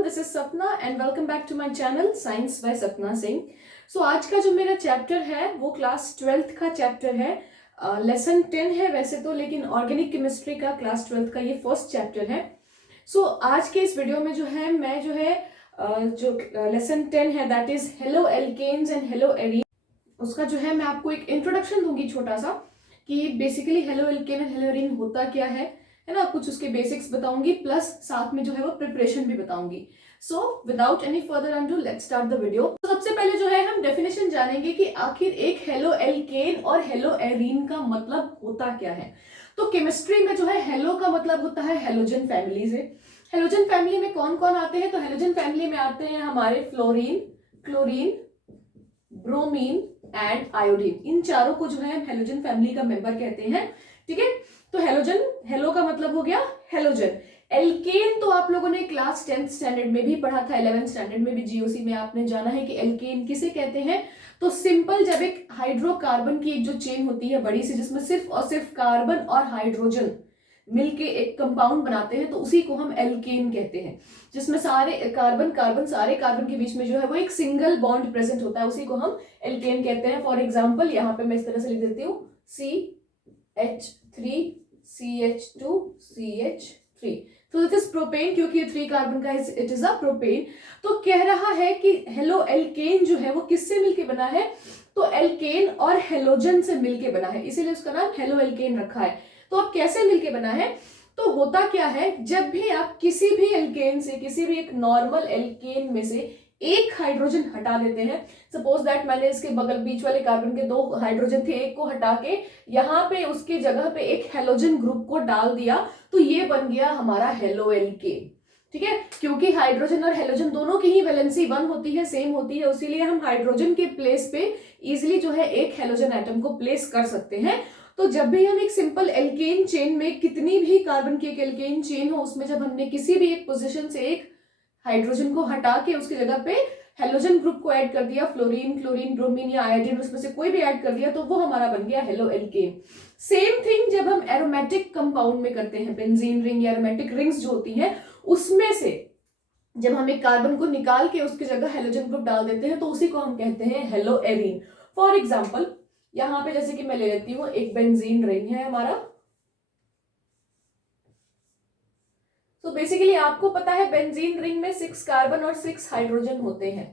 everyone, this is Sapna and welcome back to my channel Science by Sapna Singh. So आज का जो मेरा chapter है वो क्लास 12th का चैप्टर है. लेसन 10 है वैसे तो, लेकिन ऑर्गेनिक केमिस्ट्री का क्लास 12th का ये फर्स्ट चैप्टर है. सो आज के इस वीडियो में जो है मैं जो है जो लेसन 10 है that is haloalkanes and haloarenes, उसका जो है मैं आपको एक इंट्रोडक्शन दूंगी छोटा सा कि basically halo alkane and hello arene होता क्या है ना, कुछ उसके बेसिक्स बताऊंगी, प्लस साथ में जो है वो प्रिपरेशन भी बताऊंगी. So without any further ado let's start the video. तो सबसे पहले जो है हम डेफिनेशन जानेंगे कि आखिर एक हेलो एल्केन और हेलो एरीन का मतलब होता क्या है. तो केमिस्ट्री में जो है हेलो का मतलब होता है हेलोजन फैमिली से. हेलोजन फैमिली में कौन कौन आते हैं? तो हेलोजन फैमिली में आते हैं हमारे fluorine, chlorine, bromine and iodine. इन चारों को जो है हम हेलोजन फैमिली का मेंबर कहते हैं. ठीक है, तो हेलोजन, हेलो का मतलब हो गया हेलोजन. एल्केन तो आप लोगों ने क्लास 10th स्टैंडर्ड में भी पढ़ा था, 11th स्टैंडर्ड में भी जीओसी में आपने जाना है कि एल्केन किसे कहते हैं. तो सिंपल, जब एक हाइड्रोकार्बन की एक जो चेन होती है बड़ी सी, जिसमें सिर्फ और सिर्फ कार्बन और हाइड्रोजन मिलके एक कंपाउंड बनाते हैं, तो उसी को हम एल्केन कहते हैं. जिसमें सारे कार्बन सारे कार्बन के बीच में जो है वो एक सिंगल बॉन्ड प्रेजेंट होता है, उसी को हम एल्केन कहते हैं. फॉर एग्जाम्पल यहाँ पे मैं इस तरह से लिख देती हूँ CH3 CH2 CH3. तो दिस इज प्रोपेन, क्योंकि ये 3 कार्बन का इट इज अ प्रोपेन. तो कह रहा है कि हेलो एल्केन जो है वो किससे मिलके बना है? तो एल्केन और हेलोजन से मिलके बना है, इसीलिए उसका नाम हेलो एल्केन रखा है. तो अब कैसे मिलके बना है? तो होता क्या है, जब भी आप किसी भी एल्केन से, किसी भी एक नॉर्मल एल्केन में से एक हाइड्रोजन हटा देते हैं, सपोज दैट मैंने इसके बगल बीच वाले कार्बन के 2 हाइड्रोजन थे, एक को हटा के यहाँ पे उसके जगह पे एक हेलोजन ग्रुप को डाल दिया, तो ये बन गया हमारा हेलो एल्केन. ठीक है, क्योंकि हाइड्रोजन और हेलोजन दोनों की ही वैलेंसी 1 होती है, सेम होती है, उसीलिए हम हाइड्रोजन के प्लेस पे इजिली जो है एक हेलोजन एटम को प्लेस कर सकते हैं. तो जब भी हम एक सिंपल एल्केन चेन में, कितनी भी कार्बन की एक एल्केन चेन हो, उसमें जब हमने किसी भी एक पोजीशन से एक हाइड्रोजन को हटा के उसकी जगह पे हेलोजन ग्रुप को ऐड कर दिया, फ्लोरीन, क्लोरीन, ब्रोमीन या आयोडीन, उसमें से कोई भी ऐड कर दिया, तो वो हमारा बन गया हेलो एल्केन. सेम थिंग जब हम एरोमेटिक कंपाउंड में करते हैं, बेंजीन रिंग या एरोमेटिक रिंग्स जो होती हैं, उसमें से जब हम एक कार्बन को निकाल के उसकी जगह हेलोजन ग्रुप डाल देते हैं, तो उसी को हम कहते हैं हेलो एरीन. फॉर एग्जाम्पल यहाँ पे जैसे कि मैं ले लेती हूँ, एक बेंजीन रिंग है हमारा. तो बेसिकली आपको पता है बेंजीन रिंग में 6 कार्बन और 6 हाइड्रोजन होते हैं.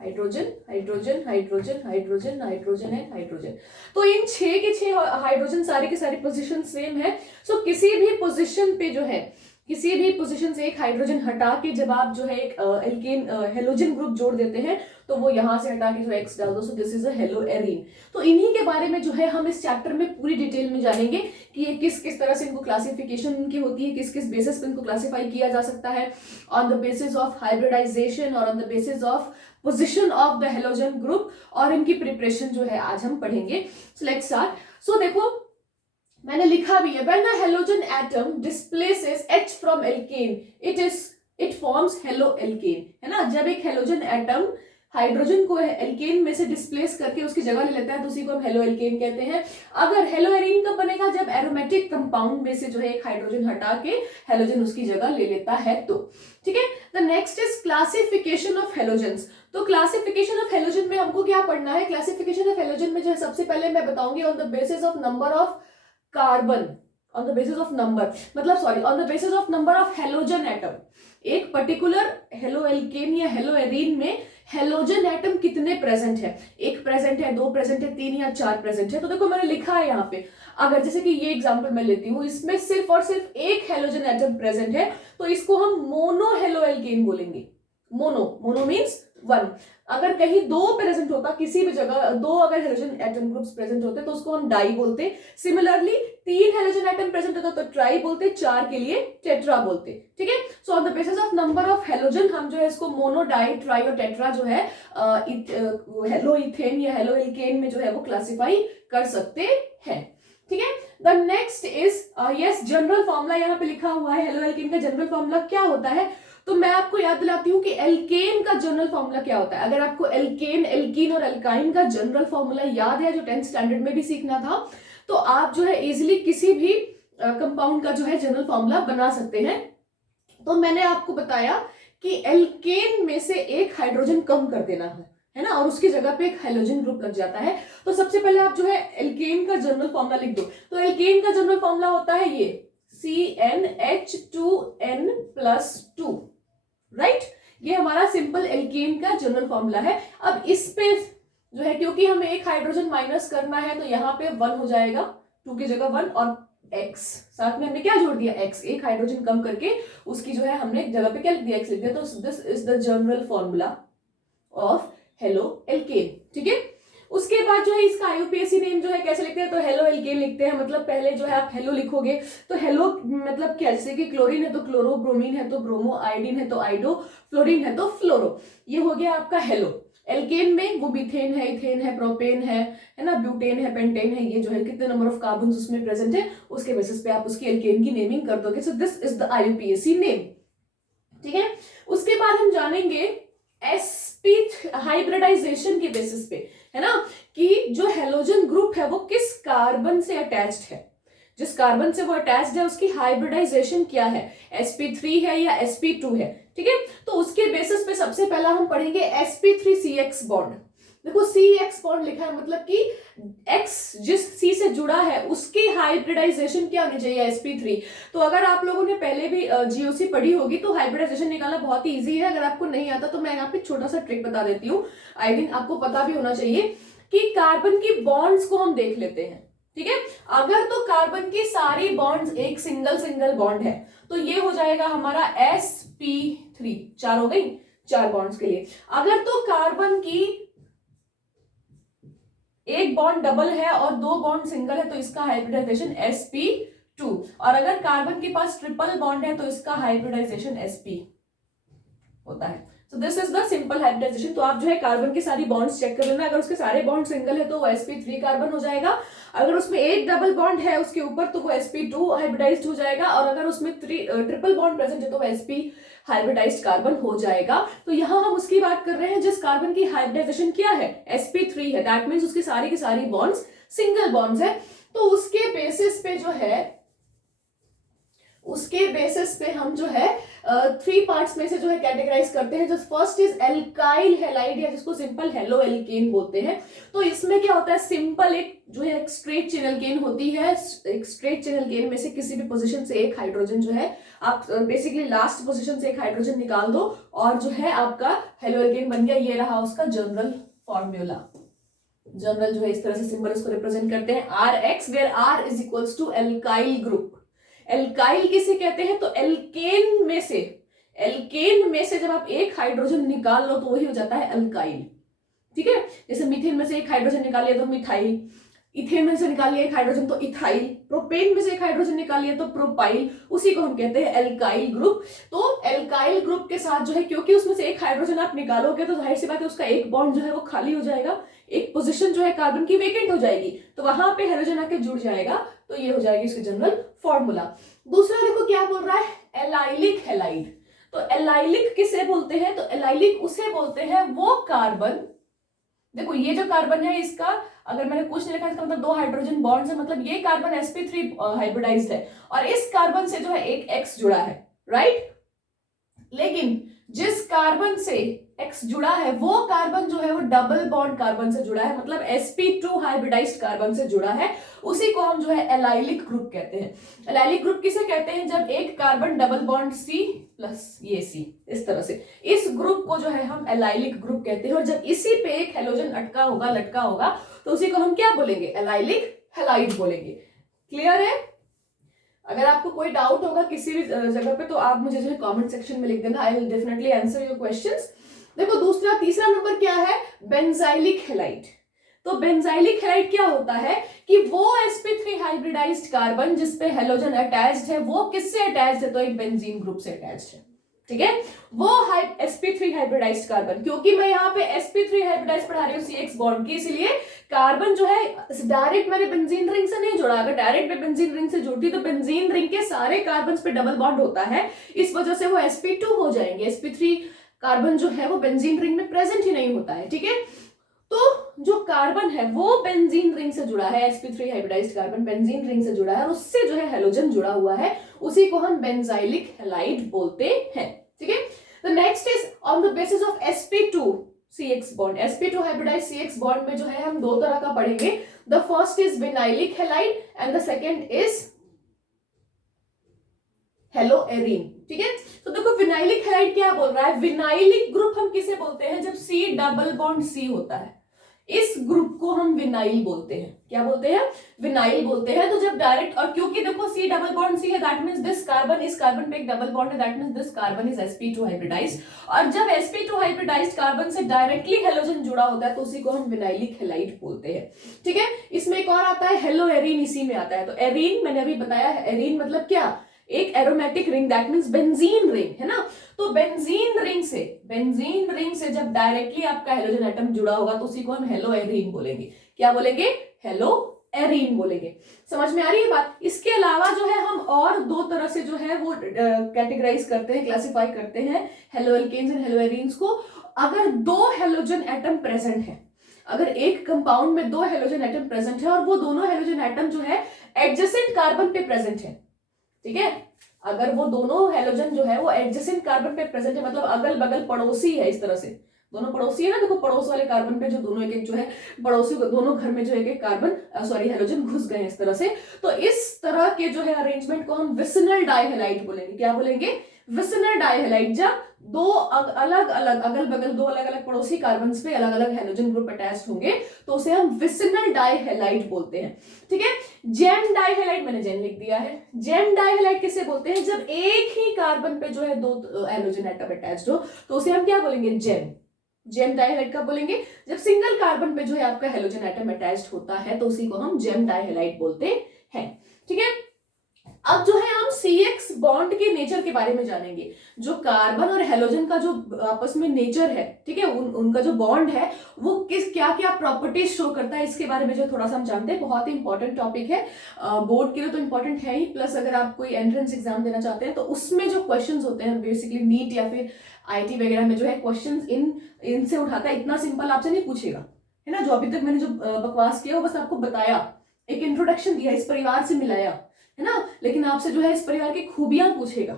Hydrogen, hydrogen, hydrogen, hydrogen, hydrogen and hydrogen. तो इन 6 के 6 हाइड्रोजन सारे के सारे पोजीशन सेम है. सो किसी भी पोजीशन पे जो है, किसी भी पोजीशन से एक हाइड्रोजन हटा के जब आप जो है एक एल्केन हेलोजन ग्रुप जोड़ देते हैं, तो वो यहां से हटा के जो X डाल दो, so this is a hello arene. तो इन्हीं के बारे में जो है हम इस चैप्टर में पूरी डिटेल में जानेंगे कि ये किस किस तरह से इनको क्लासिफिकेशन इनकी होती है, किस किस बेसिस पे इनको क्लासिफाई किया जा सकता है, on the basis of hybridization और on the basis of position of the halogen group, और इनकी प्रिपरेशन जो है आज हम पढ़ेंगे. So let's start. सो देखो मैंने लिखा भी है, when a halogen atom displaces H from alkane it forms halo alkane, है ना. जब एक हेलोजन एटम हाइड्रोजन को एल्केन में से डिस्प्लेस करके उसकी जगह ले लेता है, तो उसी को हम हेलो एल्केन कहते हैं. अगर हेलो एरीन कब बनेगा? जब एरोमेटिक कंपाउंड में से जो है एक हाइड्रोजन हटा के हेलोजन उसकी जगह ले लेता है, तो ठीक है. The next is classification of halogens. तो क्लासिफिकेशन ऑफ हेलोजन में हमको क्या पढ़ना है? क्लासिफिकेशन ऑफ हेलोजन में जो है सबसे पहले मैं बताऊंगी on the basis of number of carbon, on the basis of number, मतलब sorry, on the basis of number of halogen atom. एक पर्टिकुलर हेलो एल्केन या हेलो एरीन में हेलोजन एटम कितने प्रेजेंट है? 1 प्रेजेंट है, 2 प्रेजेंट है, 3 या 4 present है. तो देखो मैंने लिखा है यहाँ पे, अगर जैसे कि ये एग्जांपल मैं लेती हूँ, इसमें सिर्फ और सिर्फ एक हेलोजन एटम प्रेजेंट है, तो इसको हम मोनो हेलो एल्केन बोलेंगे. Mono means 1. अगर कहीं 2 प्रेजेंट होता, किसी भी जगह 2 अगर हेलोजन एटम ग्रुप्स प्रेजेंट होते, तो उसको हम डाई बोलते. सिमिलरली 3 हेलोजन एटम प्रेजेंट होता तो ट्राई बोलते, 4 के लिए टेट्रा बोलते. ठीक है. So on the basis of number of halogen हम जो है इसको मोनो, डाई, ट्राई और टेट्रा जो है हेलो इथेन या हेलो एल्केन में जो है वो क्लासिफाई कर सकते हैं. ठीक है. The next is yes, general formula यहाँ पे लिखा हुआ है. हेलो एल्केन का जनरल फॉर्मूला क्या होता है? तो मैं आपको याद दिलाती हूँ कि एल्केन का जनरल फॉर्मूला क्या होता है. अगर आपको एल्केन, एल्कीन और एल्काइन का जनरल फॉर्मूला याद है, जो 10th स्टैंडर्ड में भी सीखना था, तो आप जो है इजिली किसी भी कंपाउंड का जो है जनरल फॉर्मूला बना सकते हैं. तो मैंने आपको बताया कि एल्केन में से एक हाइड्रोजन कम कर देना है ना, और उसकी जगह पे एक हाइड्रोजन ग्रुप लग जाता है। तो सबसे पहले आप जो है एल्केन का जनरल फॉर्मूला लिख दो। तो एल्केन का जनरल फॉर्मूला होता है ये CnH2n+2, राइट। ये हमारा सिंपल एल्केन का जनरल फॉर्मूला है। अब इस पे जो है, क्योंकि हमें एक हाइड्रोजन माइनस करना है, तो यहाँ पे 1 हो जाएगा, 2 की जगह 1, और x साथ में हमने क्या जोड़ दिया, x, एक हाइड्रोजन कम करके उसकी जो है हमने जगह पे क्या लिख दिया, x लिख दिया। तो this is the general formula of halo alkane, ठीक है। उसके बाद जो है इसका आईयूपीएसी नेम जो है कैसे लिखते हैं, तो हेलो एल्केन लिखते हैं। मतलब पहले जो है आप हेलो लिखोगे तो हेलो मतलब क्या, जैसे कि क्लोरीन है तो क्लोरो, ब्रोमीन है तो ब्रोमो, आयोडीन है तो आइडो, फ्लोरीन है तो फ्लोरो, ये हो गया आपका हेलो। एल्केन में वो मीथेन है, इथेन है, प्रोपेन है ना, ब्यूटेन है, पेंटेन है, ये जो है कितने नंबर ऑफ कार्बन उसमें प्रेजेंट है उसके बेसिस पे आप उसकी एल्केन की नेमिंग कर दोगे। So this is the IUPAC name, ठीक है। उसके बाद हम जानेंगे sp हाइब्रिडाइजेशन के बेसिस पे, है ना, कि जो हेलोजन ग्रुप है वो किस कार्बन से अटैच्ड है, जिस कार्बन से वो अटैच्ड है उसकी हाइब्रिडाइजेशन क्या है, sp3 है या sp2 है, ठीक है। तो उसके बेसिस पे सबसे पहला हम पढ़ेंगे sp3CX बॉन्ड। देखो CX बॉन्ड लिखा है, मतलब कि X जिस C से जुड़ा है उसकी हाइब्रिडाइजेशन क्या होनी चाहिए, sp3। तो अगर आप लोगों ने पहले भी GOC पढ़ी होगी तो हाइब्रिडाइजेशन निकालना बहुत ही इजी है। अगर आपको नहीं आता तो मैं यहाँ पे छोटा सा ट्रिक बता देती हूँ, आई थिंक आपको पता भी होना चाहिए, कि कार्बन की बॉन्ड्स को हम देख लेते हैं, ठीक है। अगर तो कार्बन की सारी बॉन्ड्स एक सिंगल सिंगल बॉन्ड है तो ये हो जाएगा हमारा sp3, 4 हो गई, 4 बॉन्ड्स के लिए। अगर तो कार्बन की एक बॉन्ड डबल है और 2 बॉन्ड सिंगल है तो इसका हाइब्रिडाइजेशन sp2, और अगर कार्बन के पास ट्रिपल बॉन्ड है तो इसका हाइब्रिडाइजेशन sp होता है। So this is the simple hybridization। तो आप जो है कार्बन की सारी बॉन्ड्स चेक कर लेना, अगर उसके सारे बॉन्ड सिंगल है तो वो sp3 कार्बन हो जाएगा, अगर उसमें एक डबल बॉन्ड है उसके ऊपर तो वो sp2 हाइब्रिडाइज्ड हो जाएगा, और अगर उसमें ट्रिपल बॉन्ड प्रेजेंट है तो वो sp हाइब्रिडाइज्ड कार्बन हो जाएगा। तो यहाँ हम उसकी बात कर रहे हैं जिस कार्बन की हाइब्रिडाइजेशन क्या है, sp3 है, दैट मीन्स उसकी सारी की सारी बॉन्ड्स सिंगल बॉन्ड्स है। तो उसके बेसिस पे जो है, उसके बेसिस पे हम जो है 3 पार्ट्स में से जो है कैटेगराइज करते हैं। जो फर्स्ट इज एल्काइल हैलाइड, या जिसको सिंपल हेलो एल्केन बोलते हैं। तो इसमें क्या होता है, सिंपल एक जो है एक स्ट्रेट चेन एल्केन होती है। एक स्ट्रेट चेन एल्केन में से किसी भी पोजीशन से एक हाइड्रोजन जो है, आप बेसिकली लास्ट पोजीशन से एक हाइड्रोजन निकाल दो और जो है आपका हेलो एल्केन बन गया। ये रहा उसका जनरल फॉर्मूला। जनरल जो है इस तरह से सिंबल इसको रिप्रेजेंट करते हैं RX, where R is equals to alkyl group. Alkyl किसे कहते हैं, तो एल्केन में से जब आप एक हाइड्रोजन निकाल लो तो वही हो जाता है अल्काइल, ठीक है। जैसे मीथेन में से एक हाइड्रोजन निकालिए तो मिथाइल, इथेन में से निकालिए एक हाइड्रोजन तो इथाइल, प्रोपेन में से एक हाइड्रोजन निकालिए तो प्रोपाइल, उसी को हम कहते हैं एल्काइल ग्रुप। तो एल्काइल ग्रुप के साथ जो है, क्योंकि उसमें से एक हाइड्रोजन आप निकालोगे तो जाहिर सी बात है उसका एक बॉन्ड जो है वो खाली हो जाएगा, एक पोजीशन जो है कार्बन की वेकेंट हो जाएगी, तो वहां पे हाइड्रोजन आके जुड़ जाएगा, तो ये हो जाएगी इसकी जनरल फॉर्मूला। दूसरा देखो क्या बोल रहा है, एलाइलिक हैलाइड। तो एलाइलिक किसे बोलते हैं, तो एलाइलिक उसे बोलते हैं वो कार्बन, देखो ये जो कार्बन है इसका, अगर मैंने कुछ नहीं लिखा इसका मतलब 2 हाइड्रोजन बॉन्ड्स है, मतलब ये कार्बन sp3 हाइब्रिडाइज्ड है और इस कार्बन से जो है एक X जुड़ा है, राइट। लेकिन जिस कार्बन से X जुड़ा है वो कार्बन जो है वो डबल बॉन्ड कार्बन से जुड़ा है, मतलब sp2 हाइब्रिडाइज्ड कार्बन से जुड़ा है, उसी को हम जो है एलाइलिक ग्रुप कहते हैं। एलाइलिक ग्रुप किसे कहते हैं, जब एक carbon double bond C plus ये C, इस तरह से इस ग्रुप को जो है हम एलाइलिक ग्रुप कहते हैं। और जब इसी पे एक हेलोजन अटका होगा, लटका होगा, तो उसी को हम क्या बोलेंगे, एलाइलिक हैलाइड बोलेंगे। क्लियर है। अगर आपको कोई डाउट होगा किसी भी जगह पे तो आप मुझे जो है कमेंट सेक्शन में लिख देना, I will definitely answer your questions. देखो तीसरा नंबर क्या है, बेंजाइलिक हैलाइड। तो बेंजाइलिक हैलाइड क्या होता है कि वो sp3 हाइब्रिडाइज्ड कार्बन जिस पे हेलोजन अटैच्ड है वो किससे अटैच्ड है, तो एक बेंजीन ग्रुप से अटैच्ड है, ठीक है। वो sp3 हाइब्रिडाइज्ड कार्बन, क्योंकि मैं यहाँ पे sp3 हाइब्रिडाइज्ड पढ़ा रही हूँ CX बॉन्ड की, इसलिए कार्बन जो है डायरेक्ट मैंने बेंजीन रिंग से नहीं जोड़ा। अगर डायरेक्ट में बेंजीन रिंग से जुड़ती तो बेंजीन रिंग के सारे कार्बन पे डबल बॉन्ड होता है, इस वजह से वो sp2 हो जाएंगे। sp3 कार्बन जो है वो बेंजीन रिंग में प्रेजेंट ही नहीं होता है, ठीक है। तो जो कार्बन है वो बेंजीन रिंग से जुड़ा है, sp3 hybridised carbon benzene ring से जुड़ा है और उससे जो है हेलोजन जुड़ा हुआ है, उसी को हम बेंजाइलिक हैलाइड बोलते हैं। ठीक है, the next is on the basis of sp2 CX bond. sp2 hybridized CX bond में जो है हम दो तरह का पढ़ेंगे। The first is vinylic halide and the second is haloarene. ठीक है, तो देखो विनाइलिक हैलाइड क्या बोल रहा है, विनाइलिक ग्रुप हम किसे बोलते हैं, जब C डबल बॉन्ड C होता है, इस ग्रुप को हम विनाइल बोलते हैं। क्या बोलते हैं, विनाइल बोलते हैं। तो जब डायरेक्ट, और क्योंकि देखो C डबल बॉन्ड C है, दैट मींस दिस कार्बन, इस कार्बन पे एक डबल बॉन्ड है, that means this carbon is sp2 hybridized, और जब sp2 हाइब्रिडाइज्ड कार्बन से डायरेक्टली हेलोजन जुड़ा होता है तो उसी को हम विनाइलिक हैलाइड बोलते हैं। ठीक है, इसमें एक और आता है हेलोएरीन, इसी में आता है। तो एरीन मैंने अभी बताया, एरीन मतलब क्या, एक aromatic ring, that means benzene ring, है ना। तो बेंजीन रिंग से जब डायरेक्टली आपका हेलोजन एटम जुड़ा होगा तो उसी को हम हेलोएरीन बोलेंगे। क्या बोलेंगे, हेलोएरीन बोलेंगे। समझ में आ रही है बात। इसके अलावा जो है हम और दो तरह से जो है वो कैटेगराइज करते हैं, क्लासिफाई करते हैं हेलोएल्केन्स एंड हेलोएरीन्स को। अगर दो हेलोजन एटम प्रेजेंट है, अगर एक कंपाउंड में दो हेलोजन एटम प्रेजेंट है और वो दोनों हेलोजन एटम जो है एडजेसेंट कार्बन पे प्रेजेंट है, ठीक है, अगर वो दोनों हेलोजन जो है वो एडजेसेंट कार्बन पे प्रेजेंट है, मतलब अगल बगल पड़ोसी है, इस तरह से दोनों पड़ोसी है ना, देखो पड़ोस वाले कार्बन पे जो दोनों एक एक जो है पड़ोसी, दोनों घर में जो एक एक कार्बन हेलोजन घुस गए इस तरह से, तो इस तरह के जो है अरेंजमेंट को हम विसिनल डाइहैलाइड बोलेंगे। क्या बोलेंगे, विसिनल डाइहैलाइड। जब दो अलग अलग अगल बगल दो अलग अलग पड़ोसी कार्बन पे अलग अलग हेलोजन ग्रुप अटैच होंगे तो उसे हम विसिनल डाइहैलाइड बोलते हैं। ठीक है, जेम डाइहैलाइड मैंने जेम लिख दिया है। जेम डाइहैलाइड किसे बोलते हैं, जब एक ही कार्बन पे जो है दो हेलोजन एटम अटैच्ड हो तो उसे हम क्या बोलेंगे, जेम। जेम डाइहैलाइड कब बोलेंगे, जब सिंगल कार्बन पे जो है आपका हेलोजन एटम अटैच्ड होता है तो उसी को हम जेम डाइहैलाइड बोलते हैं। ठीक है, अब जो है हम CX बॉन्ड के नेचर के बारे में जानेंगे। जो कार्बन और हेलोजन का जो आपस में नेचर है, ठीक है, उनका जो बॉन्ड है वो किस क्या क्या प्रॉपर्टीज शो करता है, इसके बारे में जो थोड़ा सा हम जानते हैं। बहुत ही इंपॉर्टेंट टॉपिक है, बोर्ड के लिए तो इंपॉर्टेंट है ही, प्लस अगर आप कोई एंट्रेंस एग्जाम देना चाहते हैं तो उसमें जो क्वेश्चन होते हैं बेसिकली नीट या फिर IT वगैरह में जो है क्वेश्चन इनसे उठाता है। इतना सिंपल आपसे नहीं पूछेगा, है ना। जो अभी तक मैंने जो बकवास किया वो बस आपको बताया, एक इंट्रोडक्शन दिया, इस परिवार से मिलाया, है ना, लेकिन आपसे जो है इस परिवार की खूबियां पूछेगा,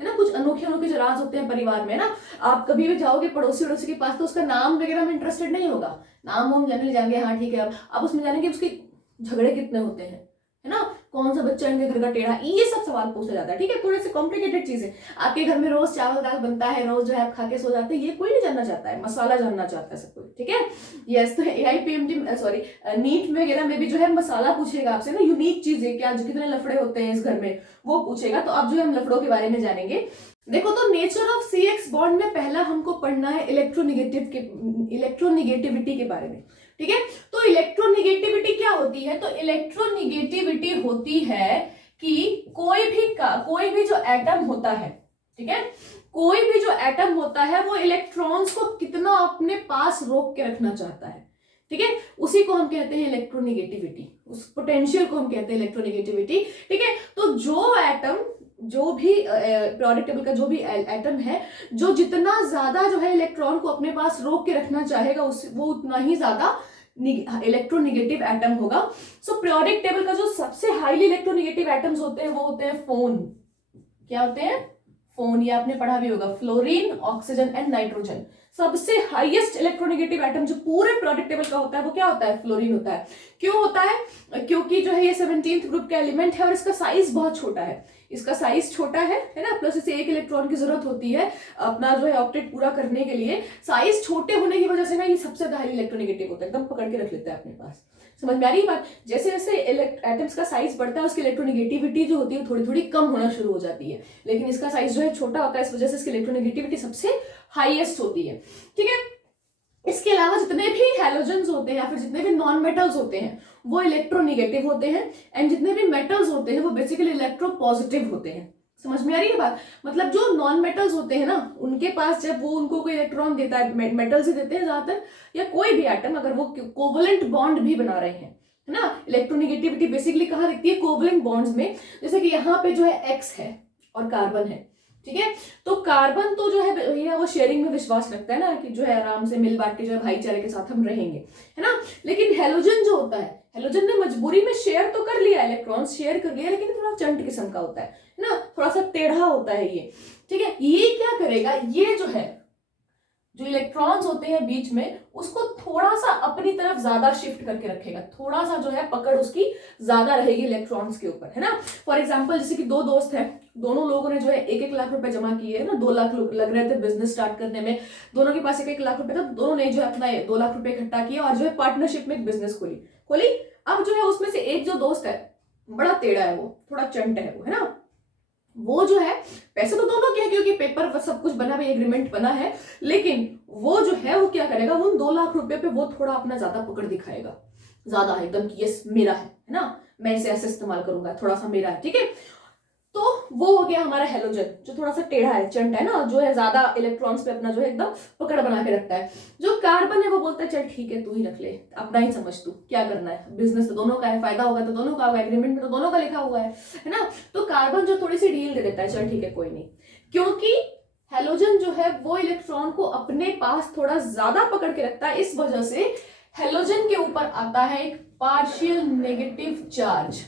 है ना। कुछ अनोखे अनोखे जो राज होते हैं परिवार में ना, आप कभी भी जाओगे पड़ोसी वड़ोसी के पास तो उसका नाम वगैरह में इंटरेस्टेड नहीं होगा, नाम हम जानने जाएंगे, हाँ ठीक है, अब उसमें जानेंगे उसके झगड़े कितने होते हैं, है ना, कौन सा बच्चा इनके घर का टेढ़ा, ये सब सवाल पूछा जाता है। ठीक है, थोड़े से कॉम्प्लिकेटेड चीज है। आपके घर में रोज चावल दाल बनता है, रोज जो है आप खा के सो जाते हैं, ये कोई नहीं जानना चाहता है, मसाला जानना चाहता है सब कोई। ठीक है, यस, तो AIPMT सॉरी नीट वगैरह में भी जो है मसाला पूछेगा आपसे ना, यूनिक चीजें क्या, जो कितने लफड़े होते हैं इस घर में वो पूछेगा। तो अब जो है हम लफड़ों के बारे में जानेंगे। देखो, तो नेचर ऑफ CX बॉन्ड में पहला हमको पढ़ना है इलेक्ट्रोनिगेटिविटी के बारे में। ठीक है, तो इलेक्ट्रोनिगेटिविटी क्या होती है, तो इलेक्ट्रोनिगेटिविटी होती है कि कोई भी जो एटम होता है, ठीक है, कोई भी जो एटम होता है वो इलेक्ट्रॉन्स को कितना अपने पास रोक के रखना चाहता है। ठीक है, उसी को हम कहते हैं इलेक्ट्रोनिगेटिविटी, उस पोटेंशियल को हम कहते हैं इलेक्ट्रोनिगेटिविटी। ठीक है, तो जो एटम, जो भी पीरियोडिक टेबल का जो भी एटम है, जो जितना ज्यादा जो है इलेक्ट्रॉन को अपने पास रोक के रखना चाहेगा वो उतना ही ज्यादा इलेक्ट्रोनिगेटिव एटम होगा। सो पीरियोडिक टेबल का जो सबसे हाईली इलेक्ट्रोनिगेटिव एटम्स होते हैं वो होते हैं फोन। क्या होते हैं, फोन, ये आपने पढ़ा भी होगा, फ्लोरीन, ऑक्सीजन एंड नाइट्रोजन। सबसे हाईएस्ट इलेक्ट्रोनिगेटिव एटम जो पूरे पीरियोडिक टेबल का होता है वो क्या होता है, फ्लोरीन होता है। क्यों होता है, क्योंकि जो है ये 17th ग्रुप का एलिमेंट है और इसका साइज बहुत छोटा है, इसका साइज छोटा है ना, प्लस इसे एक इलेक्ट्रॉन की जरूरत होती है अपना जो है ऑक्टेट पूरा करने के लिए। साइज छोटे होने की वजह से ना ये सबसे ज्यादा हाईली इलेक्ट्रोनिगेटिव होता है, एकदम पकड़ के रख लेता है अपने पास। समझ में आ रही है बात। जैसे जैसे एटम्स का साइज बढ़ता है उसकी इलेक्ट्रोनिगेटिविटी जो होती है थोड़ी थोड़ी कम होना शुरू हो जाती है, लेकिन इसका साइज जो है छोटा होता है, इस वजह से इसकी इलेक्ट्रोनिगेटिविटी सबसे हाईएस्ट होती है। ठीक है, इसके अलावा जितने भी हैलोजेंस होते हैं या फिर जितने भी नॉन मेटल्स होते हैं वो इलेक्ट्रोनिगेटिव होते हैं, एंड जितने भी मेटल्स होते हैं वो बेसिकली इलेक्ट्रोपॉजिटिव होते हैं। समझ में आ रही है बात। मतलब जो नॉन मेटल्स होते हैं ना, उनके पास जब वो उनको कोई इलेक्ट्रॉन देता है, मेटल्स ही देते हैं ज्यादातर, या कोई भी एटम अगर वो कोवलेंट बॉन्ड भी बना रहे हैं, है ना, इलेक्ट्रोनिगेटिविटी बेसिकली कहाँ दिखती है, कोवलेंट बॉन्ड्स में। जैसे कि यहाँ पे जो है X है और कार्बन है, ठीक है। तो कार्बन तो जो है भैया वो शेयरिंग में विश्वास रखता है ना, कि जो है आराम से मिल बांट के जो है भाईचारे के साथ हम रहेंगे, है ना। लेकिन हेलोजन जो होता है, हेलोजन ने मजबूरी में शेयर तो कर लिया, इलेक्ट्रॉन्स शेयर कर लिया, लेकिन थोड़ा चंट किस्म का होता है ना, थोड़ा सा टेढ़ा होता है ये, ठीक है। ये क्या करेगा, ये जो है जो इलेक्ट्रॉन्स होते हैं बीच में, उसको थोड़ा सा अपनी तरफ ज्यादा शिफ्ट करके रखेगा, थोड़ा सा जो है पकड़ उसकी ज्यादा रहेगी इलेक्ट्रॉन्स के ऊपर, है ना। फॉर एग्जांपल जैसे कि दो दोस्त हैं, दोनों लोगों ने जो है 1-1 लाख रुपए जमा किए है ना, 2 लाख लग रहे थे बिजनेस स्टार्ट करने में, दोनों के पास 1-1 लाख रुपए था, दोनों ने जो है अपना 2 लाख रुपए इकट्ठा किया और जो है पार्टनरशिप में एक बिजनेस खोली खोली। अब जो है उसमें से एक जो दोस्त है बड़ा टेढ़ा है, वो थोड़ा चंट है वो, है ना, वो जो है पैसे तो दोनों के हैं क्योंकि पेपर सब कुछ बना है, एग्रीमेंट बना है, लेकिन वो जो है वो क्या करेगा, उन 2 लाख रुपए पे वो थोड़ा अपना ज्यादा पकड़ दिखाएगा, ज्यादा है एकदम कि यस मेरा है ना, मैं इसे ऐसे इस्तेमाल करूंगा, थोड़ा सा मेरा है, ठीक है। तो वो हो गया हमारा हेलोजन, जो थोड़ा सा टेढ़ा है, चंट है ना, जो है ज्यादा इलेक्ट्रॉन्स पे अपना जो है एकदम पकड़ बना के रखता है। जो कार्बन है वो बोलता है चल ठीक है तू ही रख ले, अपना ही समझ, तू क्या करना है, बिजनेस तो दोनों का है, फायदा होगा तो दोनों का होगा, एग्रीमेंट में तो दोनों का लिखा हुआ है ना। तो कार्बन जो थोड़ी सी ढील दे देता है, चल ठीक है कोई नहीं, क्योंकि हेलोजन जो है वो इलेक्ट्रॉन को अपने पास थोड़ा ज्यादा पकड़ के रखता है, इस वजह से हेलोजन के ऊपर आता है एक पार्शियल नेगेटिव चार्ज।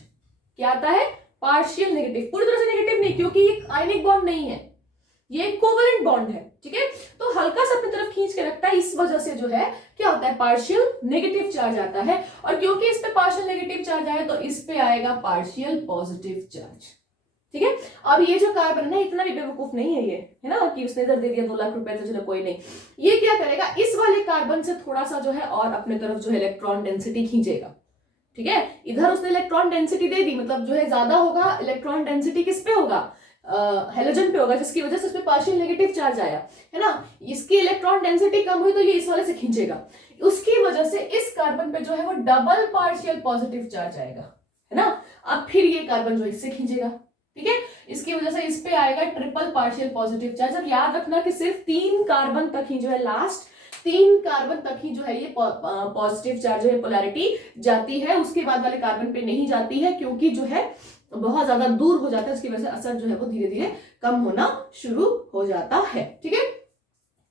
क्या आता है, पार्शियल नेगेटिव, पूरी तरह से नेगेटिव नहीं, क्योंकि ये आयनिक बॉन्ड नहीं है, ये कोवलेंट बॉन्ड है, ठीक है। तो हल्का सा अपनी तरफ खींच के रखता है, इस वजह से जो है क्या होता है, पार्शियल नेगेटिव चार्ज आता है। और क्योंकि इस पे पार्शियल नेगेटिव चार्ज आया तो इस पे आएगा पार्शियल पॉजिटिव चार्ज, ठीक है। अब ये जो कार्बन है इतना भी बेवकूफ नहीं है ये, है ना, कि उसने इधर दे दिया 2 लाख रुपए तो चलो कोई नहीं, ये क्या करेगा, इस वाले कार्बन से थोड़ा सा जो है और अपने तरफ जो है इलेक्ट्रॉन डेंसिटी खींचेगा, ठीक है। इधर उसने इलेक्ट्रॉन डेंसिटी दे दी, मतलब जो है ज्यादा होगा इलेक्ट्रॉन डेंसिटी किस पे होगा, हेलोजन पे होगा, जिसकी वजह से उसमें पार्शियल नेगेटिव चार्ज आया, है ना। इसकी इलेक्ट्रॉन डेंसिटी कम हुई तो ये इस वाले से खींचेगा, उसकी वजह से इस कार्बन पे जो है वो डबल पार्शियल पॉजिटिव चार्ज आएगा, है ना। अब फिर ये कार्बन जो इससे खींचेगा, ठीक है, इसकी वजह से इस पे आएगा ट्रिपल पार्शियल पॉजिटिव चार्ज। अब याद रखना कि सिर्फ 3 कार्बन तक ही जो है, लास्ट 3 कार्बन तक ही जो है ये पॉजिटिव चार्ज जो है पोलैरिटी जाती है, उसके बाद वाले कार्बन पे नहीं जाती है, क्योंकि जो है बहुत ज्यादा दूर हो जाता है, उसकी वजह से असर जो है वो धीरे धीरे कम होना शुरू हो जाता है, ठीक है।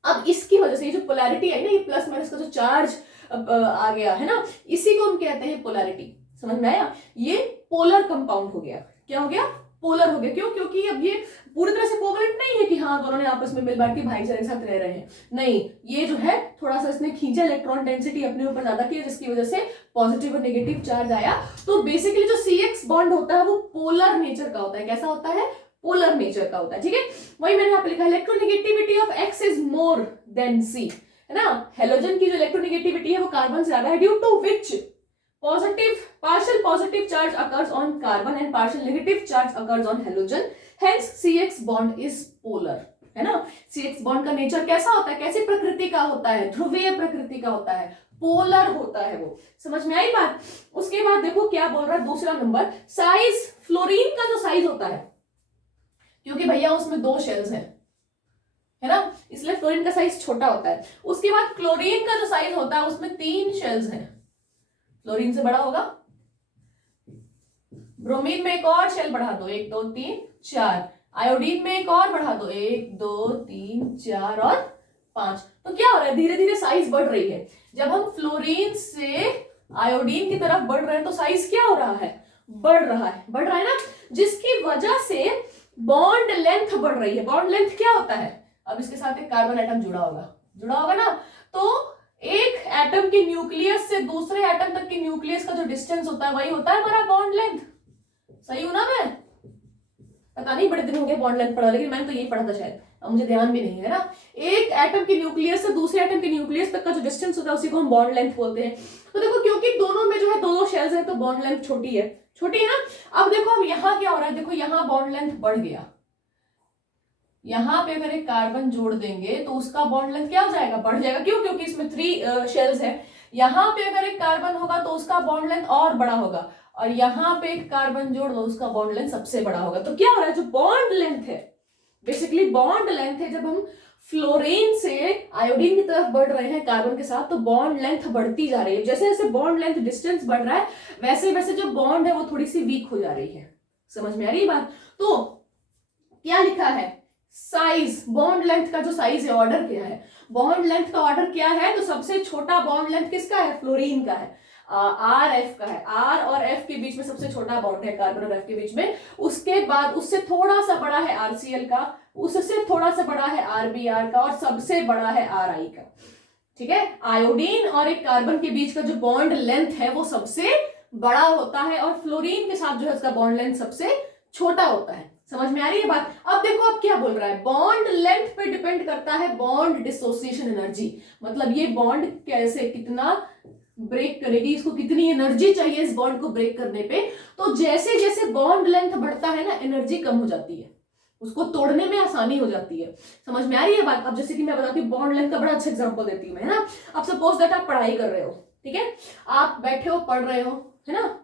अब इसकी वजह से ये जो पोलैरिटी है ना, ये प्लस माइनस का जो चार्ज आ गया है ना, इसी को हम कहते हैं पोलैरिटी, समझ में आया। ये पोलर कंपाउंड हो गया, क्या हो गया, पोलर हो गया। क्यों, क्योंकि अब ये पूरी तरह से कोवलेंट नहीं है कि हाँ दोनों ने आपस में मिल बांट के भाईचारे के साथ रह रहे हैं, नहीं, ये जो है थोड़ा सा इसने खींचा, इलेक्ट्रॉन डेंसिटी अपने ऊपर ज्यादा की, जिसकी वजह से पॉजिटिव और नेगेटिव चार्ज आया। तो बेसिकली जो CX बॉन्ड होता है वो पोलर नेचर का होता है, कैसा होता है, पोलर नेचर का होता है, ठीक है। वही मैंने यहाँ पे लिखा, electronegativity of X is more than C, है ना। हेलोजन की जो इलेक्ट्रोनेगेटिविटी है वो कार्बन से ज्यादा है, due to which partial positive charge occurs on carbon and partial negative charge occurs on halogen, hence CX bond is polar, है ना। CX bond का नेचर कैसा होता है, कैसी प्रकृति का होता है, ध्रुवीय प्रकृति का होता है, पोलर होता है वो, समझ में आई बात। उसके बाद देखो क्या बोल रहा है दूसरा नंबर, साइज, फ्लोरीन का जो साइज होता है, क्योंकि भैया उसमें 2 शेल्स हैं, है ना, इसलिए फ्लोरीन का साइज छोटा होता है। उसके बाद क्लोरीन का जो साइज होता है उसमें 3 शेल्स हैं, फ्लोरीन से बड़ा होगा। ब्रोमीन में एक और शेल बढ़ा दो, 1 2 3 4, आयोडीन में एक और बढ़ा दो, 1 2 3 4 और 5। तो क्या हो रहा है, धीरे धीरे साइज बढ़ रही है। जब हम फ्लोरीन से आयोडीन की तरफ बढ़ रहे हैं तो साइज क्या हो रहा है, बढ़ रहा है ना, जिसकी वजह से बॉन्ड लेंथ बढ़ रही है। बॉन्ड लेंथ क्या होता है, अब इसके साथ एक कार्बन एटम जुड़ा होगा ना, तो एक एटम के न्यूक्लियस से दूसरे एटम तक के न्यूक्लियस का जो डिस्टेंस होता है वही होता है हमारा बॉन्ड लेंथ। सही हूं ना मैं, पता नहीं बड़े दिन हो गए बॉन्ड लेंथ पढ़ा, लेकिन मैंने तो यही पढ़ा था शायद, अब मुझे ध्यान भी नहीं है ना। एक एटम के न्यूक्लियस से दूसरे एटम के न्यूक्लियस तक का जो डिस्टेंस होता है उसी को हम बॉन्ड लेंथ बोलते हैं। तो देखो क्योंकि दोनों में जो है 2 शेल्स है तो बॉन्ड लेंथ छोटी है ना। अब देखो अब यहाँ क्या हो रहा है, देखो यहाँ बॉन्ड लेंथ बढ़ गया, यहाँ पे अगर एक कार्बन जोड़ देंगे तो उसका बॉन्ड लेंथ क्या हो जाएगा, बढ़ जाएगा। क्यों, क्योंकि इसमें 3 शेल्स है। यहाँ पे अगर एक कार्बन होगा तो उसका बॉन्ड लेंथ और बड़ा होगा, और यहाँ पे एक कार्बन जोड़ दो उसका बॉन्ड लेंथ सबसे बड़ा होगा। तो क्या हो रहा है, जो बॉन्ड लेंथ है, बेसिकली बॉन्ड लेंथ है, जब हम फ्लोरीन से आयोडीन की तरफ बढ़ रहे हैं कार्बन के साथ तो बॉन्ड लेंथ बढ़ती जा रही है। जैसे जैसे बॉन्ड लेंथ डिस्टेंस बढ़ रहा है वैसे वैसे जो बॉन्ड है वो थोड़ी सी वीक हो जा रही है। समझ में आ रही है बात। तो क्या लिखा है, साइज, बॉन्ड लेंथ का जो साइज है, ऑर्डर क्या है, बॉन्ड लेंथ का ऑर्डर क्या है, तो सबसे छोटा बॉन्ड लेंथ किसका है, फ्लोरीन का है, आर एफ का है, आर और एफ के बीच में सबसे छोटा बॉन्ड है कार्बन और एफ के बीच में। उसके बाद उससे थोड़ा सा बड़ा है आरसीएल का, उससे थोड़ा सा बड़ा है आरबीआर का, और सबसे बड़ा है आरआई का। ठीक है, आयोडीन और एक कार्बन के बीच का जो बॉन्ड लेंथ है वो सबसे बड़ा होता है, और फ्लोरीन के साथ जो है उसका बॉन्ड लेंथ सबसे छोटा होता है। समझ में आ रही है बात? अब देखो अब क्या बोल रहा है, बॉन्ड लेंथ पे डिपेंड करता है बॉन्ड डिसोसिएशन एनर्जी, मतलब ये बॉन्ड कैसे, कितना ब्रेक करेगी, इसको कितनी एनर्जी चाहिए इस बॉन्ड को ब्रेक करने पे। तो जैसे जैसे बॉन्ड लेंथ बढ़ता है ना, एनर्जी कम हो जाती है, उसको तोड़ने में आसानी हो जाती है। समझ में आ रही है बात? अब जैसे कि मैं बताती हूँ बॉन्ड लेंथ का बड़ा अच्छा एग्जांपल देती हूँ मैं, है ना। अब सपोज दैट आप पढ़ाई कर रहे हो, ठीक है, आप बैठे हो पढ़ रहे हो, है ना,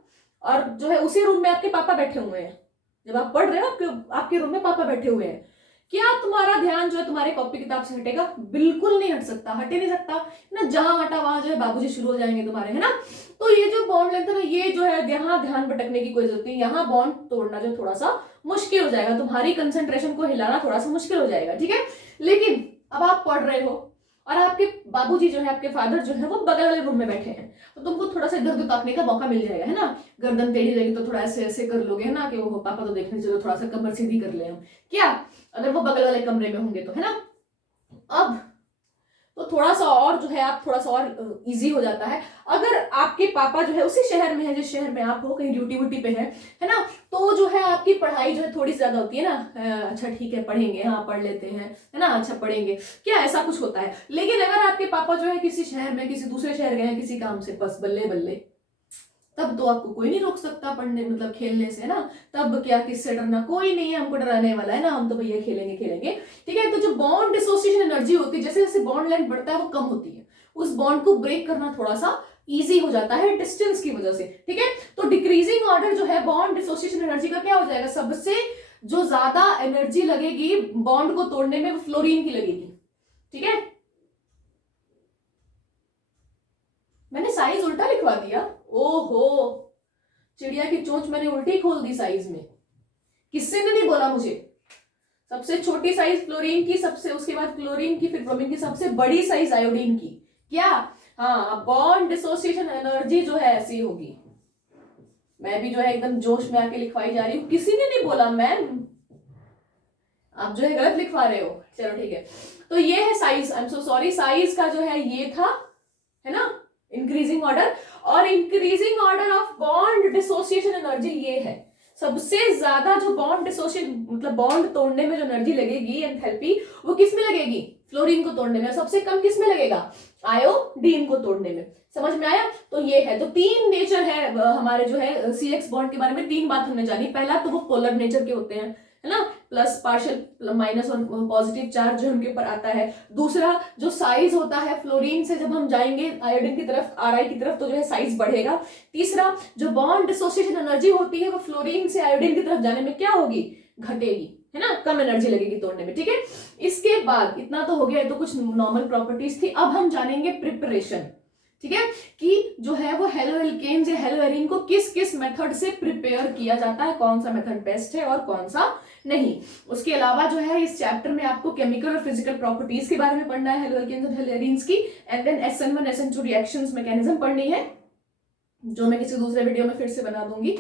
और जो है उसी रूम में आपके पापा बैठे हुए हैं, जब आप पढ़ रहे हो आपके रूम में पापा बैठे हुए हैं, क्या तुम्हारा ध्यान जो है तुम्हारे कॉपी किताब से हटेगा? बिल्कुल नहीं हट सकता, हट ही नहीं सकता ना, जहां हटा वहां जो है बाबूजी शुरू हो जाएंगे तुम्हारे, है ना। तो ये जो बॉन्ड लेंथ है ना, ये जो है यहाँ ध्यान भटकने की कोई जरूरत नहीं, यहाँ बॉन्ड तोड़ना जो थोड़ा सा मुश्किल हो जाएगा, तुम्हारी कंसंट्रेशन को हिलाना थोड़ा सा मुश्किल हो जाएगा, ठीक है। लेकिन अब आप पढ़ रहे हो और आपके बाबूजी जो है, आपके फादर जो है वो बगल वाले रूम में बैठे हैं, तो तुमको थोड़ा सा इधर उधर ताकने का मौका मिल जाएगा, है ना। गर्दन टेढ़ी रहेगी तो थोड़ा ऐसे ऐसे कर लोगे, है ना, कि वो पापा तो देखने चलो थोड़ा सा कमर सीधी कर ले हम, क्या, अगर वो बगल वाले कमरे में होंगे तो, है ना। अब तो थोड़ा सा और जो है आप थोड़ा सा और इजी हो जाता है, अगर आपके पापा जो है उसी शहर में है जिस शहर में आप हो, कहीं ड्यूटी व्यूटी पे है ना, तो जो है आपकी पढ़ाई जो है थोड़ी ज्यादा होती है ना, अच्छा ठीक है पढ़ेंगे, हाँ पढ़ लेते हैं, है ना, अच्छा पढ़ेंगे, क्या ऐसा कुछ होता है। लेकिन अगर आपके पापा जो है किसी शहर में, किसी दूसरे शहर गए हैं किसी काम से, बस बल्ले बल्ले, तब तो आपको कोई नहीं रोक सकता पढ़ने, मतलब खेलने से, है ना। तब क्या, किससे डरना, कोई नहीं है हमको डराने वाला, है ना, हम तो भैया खेलेंगे खेलेंगे, ठीक है। तो जो बॉन्ड डिसोसिएशन एनर्जी होती है, जैसे जैसे बॉन्ड लेंथ बढ़ता है वो कम होती है, उस बॉन्ड को ब्रेक करना थोड़ा सा इजी हो जाता है डिस्टेंस की वजह से, ठीक है। तो डिक्रीजिंग ऑर्डर जो है बॉन्ड डिसोसिएशन एनर्जी का क्या हो जाएगा, सबसे जो ज्यादा एनर्जी लगेगी बॉन्ड को तोड़ने में वो फ्लोरीन की लगेगी, ठीक है। मैंने साइज उल्टा लिखवा दिया, ओहो, चिड़िया की चोंच मैंने उल्टी खोल दी साइज में, किससे ने नहीं बोला मुझे। सबसे छोटी साइज फ्लोरीन की, सबसे उसके बाद क्लोरीन की, फिर ब्रोमीन की, सबसे बड़ी साइज आयोडीन की, क्या, हाँ, बॉन्ड डिसोसिएशन एनर्जी जो है ऐसी होगी। मैं भी जो है एकदम जोश में आके लिखवाई जा रही हूँ, किसी ने नहीं बोला मैम, आप जो है गलत लिखवा रहे हो, चलो ठीक है। तो ये है size, I am so sorry, size का जो है ये था, है ना, इंक्रीजिंग ऑर्डर। और increasing order of bond dissociation energy ये है, सबसे ज्यादा जो बॉन्ड डिसोसिएशन मतलब बॉन्ड तोड़ने में जो एनर्जी लगेगी, एंथैल्पी, वो किस में लगेगी, फ्लोरीन को तोड़ने में, सबसे कम किस में लगेगा, आयोडीन को तोड़ने में। समझ में आया? तो ये है, तो तीन नेचर है हमारे जो है सीएक्स बॉन्ड के बारे में, तीन बात हमने जानी। पहला तो वो पोलर नेचर के होते हैं, है ना, प्लस पार्शियल माइनस और पॉजिटिव चार्ज जो उनके ऊपर आता है। दूसरा जो साइज होता है, फ्लोरीन से जब हम जाएंगे आयोडीन की तरफ, आरआई की तरफ, तो जो है साइज बढ़ेगा। तीसरा जो बॉन्ड डिसोसिएशन एनर्जी होती है वो फ्लोरीन से आयोडीन की तरफ जाने में क्या होगी, घटेगी, है ना, कम एनर्जी लगेगी तोड़ने में, ठीक है। इसके बाद इतना तो हो गया, तो कुछ नॉर्मल प्रॉपर्टीज थी। अब हम जानेंगे प्रिपरेशन, ठीक है, कि जो है वो हेलोएल्केन्स या हेलोएरीन को किस किस मेथड से प्रिपेयर किया जाता है, कौन सा मेथड बेस्ट है और कौन सा नहीं। उसके अलावा जो है इस चैप्टर में आपको केमिकल और फिजिकल प्रॉपर्टीज के बारे में पढ़ना है हेलोएल्केन्स और हेलोएरीन्स की, and then SN1 SN2 reactions mechanism पढ़नी है, जो मैं किसी दूसरे वीडियो में फिर से बना दूंगी।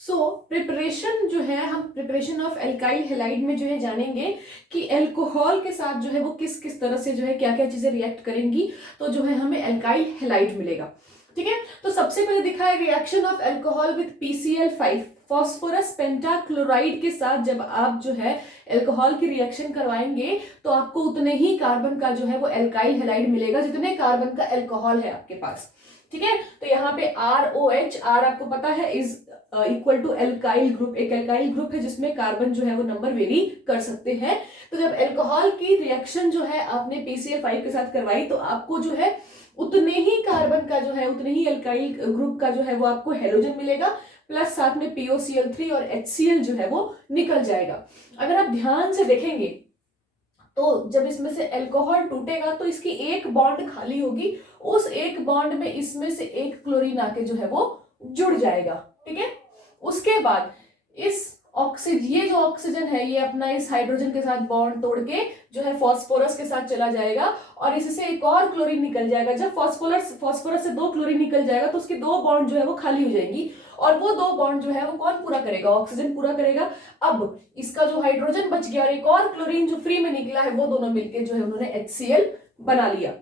सो प्रिपरेशन जो है, हम प्रिपरेशन ऑफ एल्काइल हैलाइड में जो है जानेंगे कि एल्कोहल के साथ जो है वो किस किस तरह से जो है क्या क्या चीजें रिएक्ट करेंगी, तो जो है हमें एल्काइल हैलाइड मिलेगा, ठीक है। तो सबसे पहले दिखा है reaction of alcohol with PCl5, phosphorus pentachloride के साथ जब आप जो है एल्कोहल की रिएक्शन करवाएंगे तो आपको उतने ही कार्बन का जो है वो एल्काइल हैलाइड मिलेगा जितने कार्बन का एल्कोहल है आपके पास, ठीक है। तो यहाँ पे ROH, R आपको पता है is equal to alkyl group, एक एल्काइल ग्रुप है जिसमें कार्बन जो है वो नंबर वेरी कर सकते हैं। तो जब एल्कोहल की रिएक्शन जो है आपने PCl5 के साथ करवाई तो आपको जो है उतने ही कार्बन का जो है, उतने ही एल्काइल ग्रुप का जो है वो आपको हेलोजन मिलेगा, प्लस साथ में POCl3 और HCl जो है वो निकल जाएगा। अगर आप ध्यान से देखेंगे तो जब इसमें से एल्कोहल टूटेगा तो इसकी एक बॉन्ड खाली होगी, उस एक बॉन्ड में इसमें से एक क्लोरीन आके जो है वो जुड़ जाएगा, ठीक है। उसके बाद इस ऑक्सीजन, ये जो ऑक्सीजन है ये अपना इस हाइड्रोजन के साथ बॉन्ड तोड़ के जो है फॉस्फोरस के साथ चला जाएगा और इससे एक और क्लोरीन निकल जाएगा। जब फॉस्फोरस से 2 क्लोरीन निकल जाएगा तो उसकी 2 बॉन्ड जो है वो खाली हो जाएंगी और वो 2 बॉन्ड जो है वो कौन पूरा करेगा, ऑक्सीजन पूरा करेगा। अब इसका जो हाइड्रोजन बच गया और एक और क्लोरीन जो फ्री में निकला है वो दोनों मिलकर जो है उन्होंने HCl बना लिया।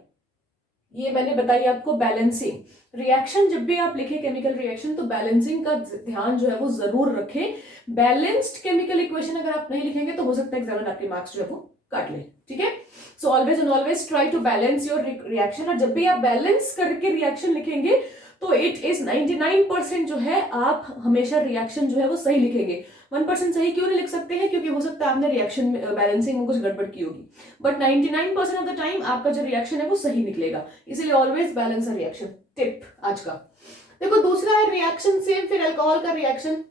ये मैंने बताई आपको बैलेंसिंग रिएक्शन। जब भी आप लिखें केमिकल रिएक्शन तो बैलेंसिंग का ध्यान जो है वो जरूर रखें। बैलेंस्ड केमिकल इक्वेशन अगर आप नहीं लिखेंगे तो हो सकता है एग्जामिनर आपके मार्क्स जो है वो काट ले, ठीक है। So always and always try to balance your reaction, और जब भी आप बैलेंस करके रिएक्शन लिखेंगे तो इट इज 99% जो है आप हमेशा रिएक्शन जो है वो सही लिखेंगे। 1% सही क्यों नहीं लिख सकते हैं, क्योंकि हो सकता है आपने रिएक्शन बैलेंसिंग में कुछ गड़बड़ की होगी, बट 99% ऑफ द टाइम आपका जो रिएक्शन है वो सही निकलेगा। इसीलिए always balance a reaction. Tip आज का देखो, दूसरा है रिएक्शन सेम, फिर अल्कोहल का रिएक्शन।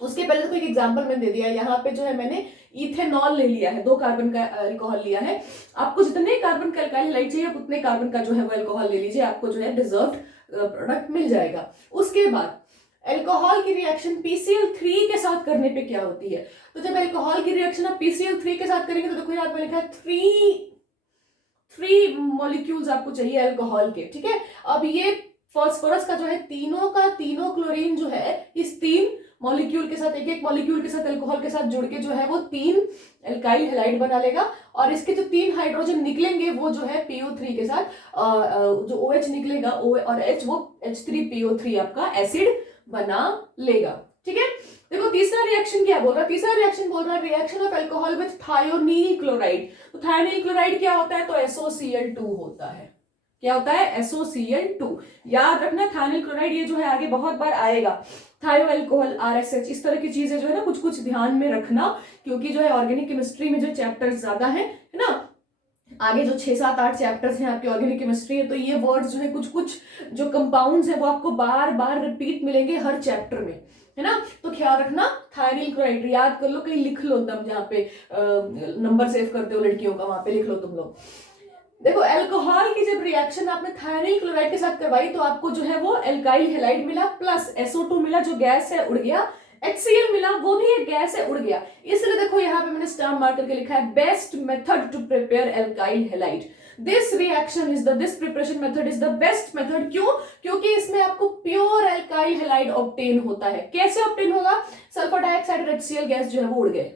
उसके पहले तो एक एग्जांपल मैंने दे दिया है, यहाँ पे जो है मैंने इथेनॉल ले लिया है, 2 कार्बन का अल्कोहल लिया है। आपको जितने कार्बन का अल्काइल हैलाइड चाहिए आप उतने कार्बन का जो है वो अल्कोहल ले लीजिए, आपको जो है डिजर्व्ड प्रोडक्ट मिल जाएगा। उसके बाद अल्कोहल की रिएक्शन PCl3 के साथ करने पे क्या होती है, तो जब अल्कोहल की रिएक्शन आप PCl3 के साथ करेंगे तो देखो यहाँ पे लिखा है 3 मॉलिक्यूल्स आपको चाहिए अल्कोहल के, ठीक है। अब ये फॉस्फोरस का जो है तीनों का तीनों क्लोरीन जो है इस 3 मॉलिक्यूल के साथ, एक मॉलिक्यूल के साथ अल्कोहल के साथ जुड़ के जो है वो 3 अल्काइल हैलाइड बना लेगा और इसके जो 3 हाइड्रोजन निकलेंगे वो जो है PO3 के साथ जो OH निकलेगा और H वो H3PO3 आपका एसिड बना लेगा, ठीक है। देखो तीसरा रिएक्शन क्या बोल रहा है, तीसरा रिएक्शन बोल रहा है reaction of alcohol with thionyl chloride. तो थायोनील क्लोराइड क्या होता है, तो SOCl2 होता है। क्या होता है, SOCl2। याद रखना थायोनील क्लोराइड ये जो है आगे बहुत बार आएगा। थायो अल्कोहल RSH इस तरह की चीजें जो है ना कुछ कुछ ध्यान में रखना, क्योंकि जो है ऑर्गेनिक केमिस्ट्री में जो चैप्टर्स ज्यादा है ना, आगे जो 6, 7, 8 चैप्टर्स हैं आपकी ऑर्गेनिक केमिस्ट्री है, तो ये वर्ड्स जो है कुछ कुछ जो कंपाउंड्स हैं वो आपको बार बार रिपीट मिलेंगे हर चैप्टर में, है ना। तो ख्याल रखना थायनिल क्लोराइड याद कर लो, कहीं लिख लो तब जहाँ पे नंबर सेव करते हो लड़कियों का वहां पे लिख लो तुम लोग। देखो अल्कोहल की जब रिएक्शन आपने थायनिल क्लोराइड के साथ करवाई तो आपको जो है वो एल्काइल हैलाइड मिला प्लस SO2 मिला जो गैस है उड़ गया, HCl मिला वो भी एक गैस है उड़ गया। इसलिए देखो यहाँ पे मैंने स्टार मार्क करके लिखा है best method to prepare alkyl halide. This reaction is the this preparation method is the best method. क्यों, क्योंकि इसमें आपको प्योर एल्काइल हैलाइड ऑब्टेन होता है। कैसे ऑब्टेन होगा, सल्फर डाइऑक्साइड और HCl गैस जो है वो उड़ गए,